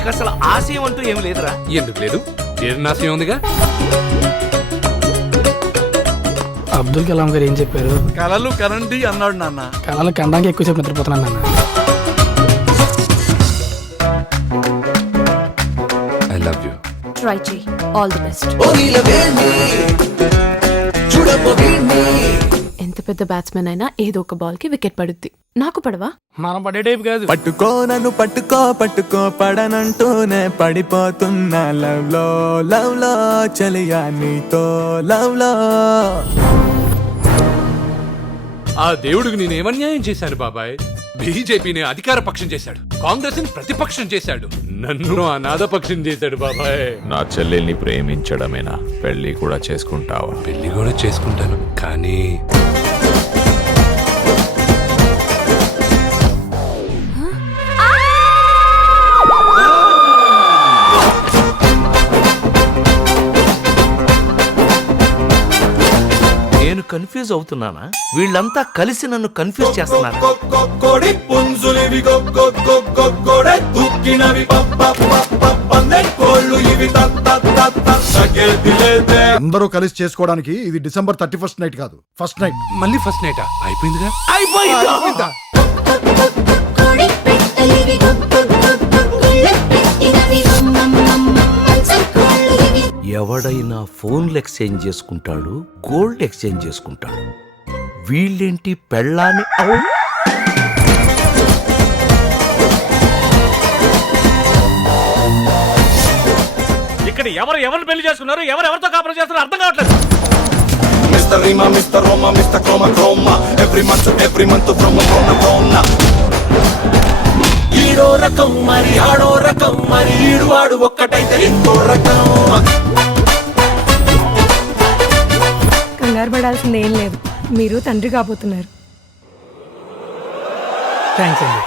నీకు అసలు ఆశయం అంటూ ఏమి లేదురా? ఎందుకు లేదు? జీర్ణాశయం ఉందిగా. అబ్దుల్ కలాం గారు ఏం చెప్పారు? కలలు కనండి అన్నాడు నాన్న. కళలు కనడానికి ఎక్కువసేపు నిద్రపోతున్నాను నాన్న. I love you. ట్రై చేయి. All the best. ఎంత పెద్ద బ్యాట్స్మెన్ అయినా ఏదో ఒక బాల్ కి వికెట్ పడుద్ది. నాకు పడవా? మనం పడే టైప్ కాదు. పట్టుకో నన్ను పట్టుకో పడనంటూనే పడిపోతున్నా లవ్ లో చలియా నీతో లవ్ లో. ఆ దేవుడికి నేనేమన్యాయం చేశాను బాబాయ్? బీజేపీని అధికార పక్షం చేశాడు, కాంగ్రెస్ ని ప్రతిపక్షం చేశాడు, నన్ను అనాథ పక్షం చేశాడు బాబాయ్. నా చెల్లెల్ని ప్రేమించడమేనా? పెళ్లి కూడా చేసుకుంటావా? పెళ్లి కూడా చేసుకుంటాను, కానీ నేను కన్ఫ్యూజ్ అవుతున్నానా? వీళ్ళంతా కలిసి నన్ను కన్ఫ్యూజ్ చేస్తున్నారు. అందరూ కలిసి చేసుకోవడానికి ఇది December 31st నైట్ కాదు, ఫస్ట్ నైట్. మళ్ళీ ఫస్ట్ నైటా? అయిపోయిందిగా. అయిపోయిందా? ఎవడైనా ఫోన్లు ఎక్స్చేంజ్ చేసుకుంటాడు, గోల్డ్ ఎక్స్చేంజ్ చేసుకుంటాడు. వీళ్ళేంటి పెళ్ళాన్ని ఇక్కడ ఎవరు పెళ్లి చేసుకున్నారు, ఎవరితో కాపురం చేస్తున్నారు అర్థం కావట్లేదు. మిస్టర్ రీమా, మిస్టర్ రోమా, మిస్టర్ క్రోమా ఎవ్రీ మంత్ ఈడో రకం మరి ఆడో రకం మరి ఈడు వాడు ఒక్కటైతే ఇంకో రకం. కంగారు పడాల్సింది ఏం లేదు, మీరు తండ్రి కాబోతున్నారు. థ్యాంక్స్ అండి.